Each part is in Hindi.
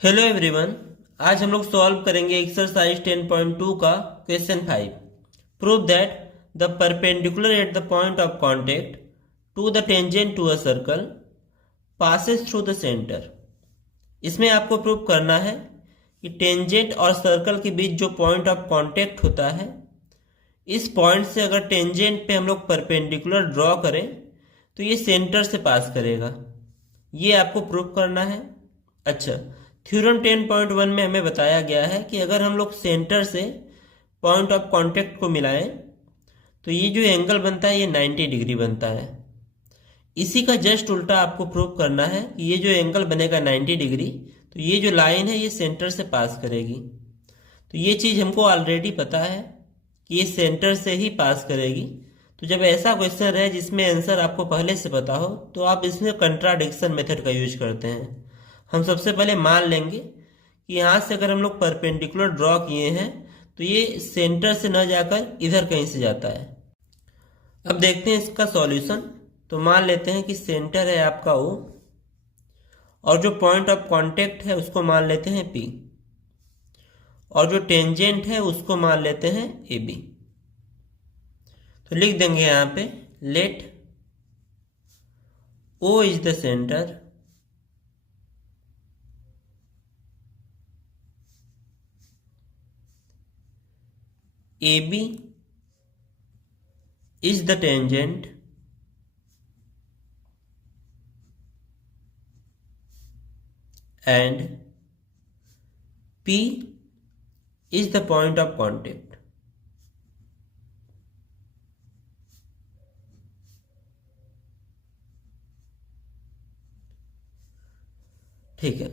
Hello everyone. आज हम लोग सॉल्व करेंगे एक्सरसाइज 10.2 का question 5। Prove that the perpendicular at the point of contact to the tangent to a circle passes through the centre. इसमें आपको प्रूव करना है कि टेंजेंट और सर्कल के बीच जो पॉइंट ऑफ कांटेक्ट होता है, इस पॉइंट से अगर टेंजेंट पे हम लोग परपेंडिकुलर ड्रॉ करें तो ये सेंटर से पास करेगा। ये आपको प्रूव करना है। अच्छा, थ्योरम 10.1 में हमें बताया गया है कि अगर हम लोग सेंटर से पॉइंट ऑफ कांटेक्ट को मिलाएं तो ये जो एंगल बनता है ये 90 डिग्री बनता है। इसी का जस्ट उल्टा आपको प्रूव करना है कि ये जो एंगल बनेगा 90 डिग्री, तो ये जो लाइन है ये सेंटर से पास करेगी। तो ये चीज़ हमको ऑलरेडी पता है कि ये सेंटर से ही पास करेगी। तो जब ऐसा क्वेश्चन रहे जिसमें आंसर आपको पहले से पता हो तो आप इसमें कंट्राडिक्शन मेथड का यूज करते हैं। हम सबसे पहले मान लेंगे कि यहाँ से अगर हम लोग परपेंडिकुलर ड्रॉ किए हैं तो ये सेंटर से न जाकर इधर कहीं से जाता है। अब देखते हैं इसका सॉल्यूशन। तो मान लेते हैं कि सेंटर है आपका O और जो पॉइंट ऑफ कांटेक्ट है उसको मान लेते हैं P और जो टेंजेंट है उसको मान लेते हैं AB। तो लिख देंगे यहाँ पे let O is the centre AB is the tangent and P is the point of contact। ठीक है।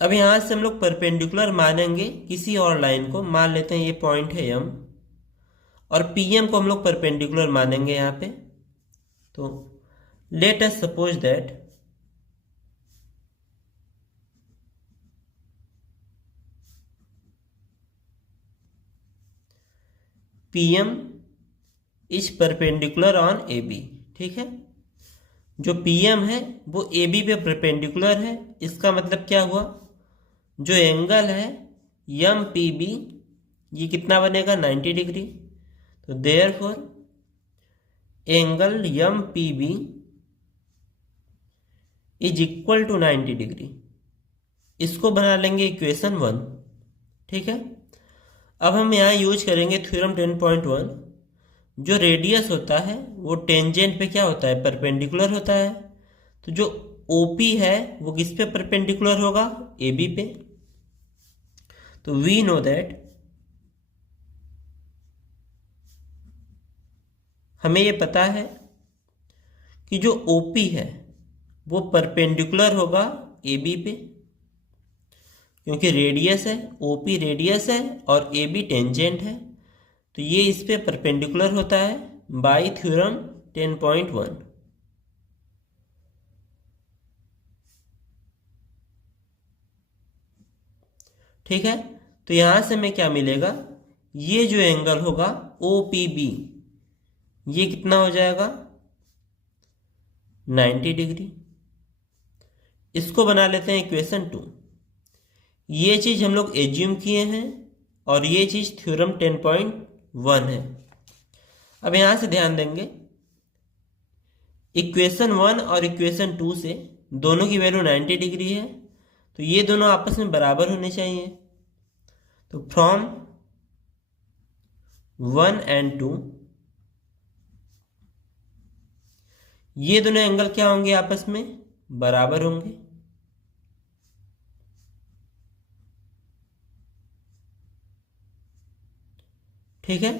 अब यहां से हम लोग परपेंडिकुलर मानेंगे किसी और लाइन को। मान लेते हैं ये पॉइंट है M और PM को हम लोग परपेंडिकुलर मानेंगे यहाँ पे। तो let us suppose that PM is perpendicular on AB। ठीक है, जो PM है वो AB पे परपेंडिकुलर है। इसका मतलब क्या हुआ, जो एंगल है MPB ये कितना बनेगा 90 डिग्री। तो therefore angle MPB is equal to 90 degree. इसको बना लेंगे इक्वेशन 1। ठीक है, अब हम यहाँ यूज करेंगे थ्योरम 10.1। जो रेडियस होता है वो टेंजेंट पे क्या होता है, परपेंडिकुलर होता है। तो जो OP है वो किस पे परपेंडिकुलर होगा, AB पे। तो वी नो दैट हमें ये पता है कि जो OP है वो परपेंडिकुलर होगा AB पे, क्योंकि रेडियस है, OP रेडियस है और AB टेंजेंट है। तो ये इस पे परपेंडिकुलर होता है बाय थ्योरम 10.1। ठीक है, तो यहां से हमें क्या मिलेगा, ये जो एंगल होगा OPB ये कितना हो जाएगा 90 डिग्री। इसको बना लेते हैं इक्वेशन 2। ये चीज हम लोग एज्यूम किए हैं और ये चीज थ्योरम 10.1 है। अब यहां से ध्यान देंगे इक्वेशन 1 और इक्वेशन 2 से दोनों की वैल्यू 90 डिग्री है, तो ये दोनों आपस में बराबर होने चाहिए। तो फ्रॉम 1 and 2 ये दोनों एंगल क्या होंगे, आपस में बराबर होंगे। ठीक है,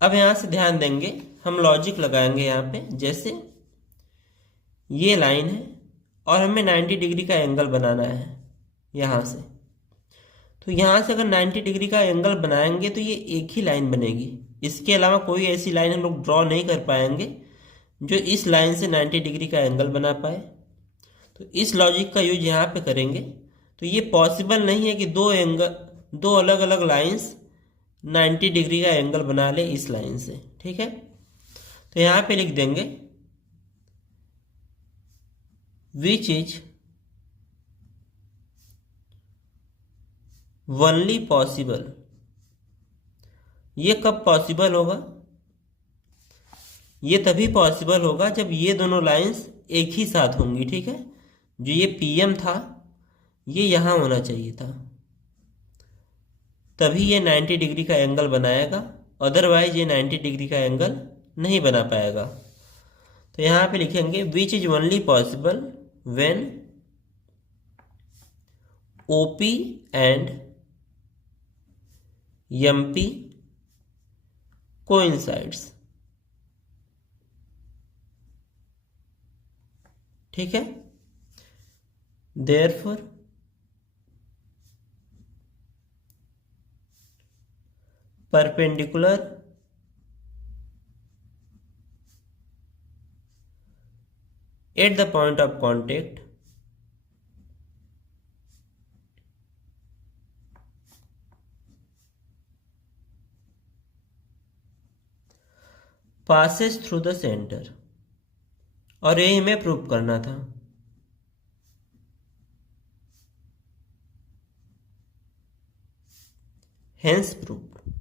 अब यहां से ध्यान देंगे, हम लॉजिक लगाएंगे यहाँ पे। जैसे ये लाइन है और हमें 90 डिग्री का एंगल बनाना है यहां से। तो यहां से अगर 90 डिग्री का एंगल बनाएंगे तो ये एक ही लाइन बनेगी। इसके अलावा कोई ऐसी लाइन हम लोग ड्रॉ नहीं कर पाएंगे जो इस लाइन से 90 डिग्री का एंगल बना पाए। तो इस लॉजिक का यूज यहाँ पे करेंगे। तो ये पॉसिबल नहीं है कि दो अलग अलग लाइंस 90 डिग्री का एंगल बना ले इस लाइन से। ठीक है, तो यहाँ पे लिख देंगे विच इज ओनली पॉसिबल, ये कब पॉसिबल होगा? ये तभी पॉसिबल होगा जब ये दोनों लाइंस एक ही साथ होंगी, ठीक है। जो ये पीएम था ये यहां होना चाहिए था, तभी ये 90 डिग्री का एंगल बनाएगा, अदरवाइज ये 90 डिग्री का एंगल नहीं बना पाएगा। तो यहां पे लिखेंगे which is only possible when OP and MP coincides, ठीक है। Therefore perpendicular at the point of contact passes through the center, और यही हमें प्रूव करना था। Hence proved।